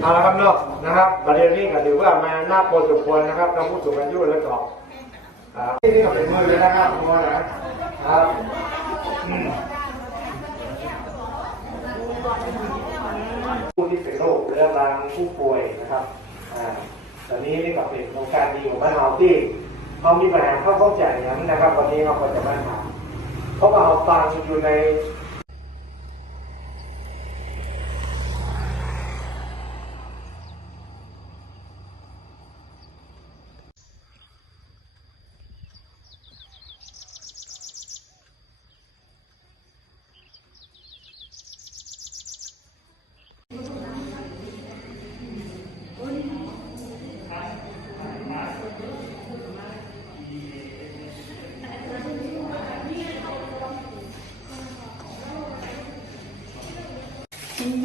เอาละครับเนาะนะครับประเด็นนี้ก็ถือว่ามาหน้าโพสมควรนะครับเราผู้สูงอายุแล้วก็อ่านี่ก็เป็นมือเลยนะครับคุณพ่อนะครับผู้ที่เป็นโรคเรื้อรังผู้ป่วยนะครับอ่าตอนนี้นี่ก็เป็นโครงการดีของบ้านเราที่เขามีปัญหาเขาเข้าใจอย่างนั้นนะครับ วันนี้เราก็จะมาถามเพราะว่าเราฟังอยู่ใน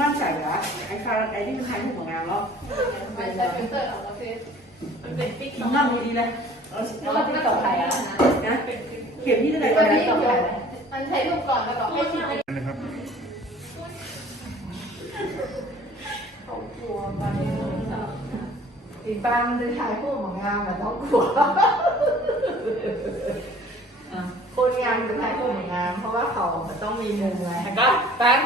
มั่นใจเหรอไอ้ฟาไอ้ที่มันถ่ายรูปของงานแล้วมันเป็นฟิลเตอร์ของประเทศมันเป็นติ๊กต็อกนั่งดีๆเลยแล้วมันติ๊กต็อกใครอะนะเขียนที่ไหนวักันนนี้นะเดี๋ยวมันใช้รูปก่อนแล้วก็ให้ชิมอีกบ้านมันจะถ่ายคู่ของงามแต่ต้องกลัวคนงามจะถ่ายคู่ของงาม เพราะว่าเขามันต้องมีมุมไงก็แป้ง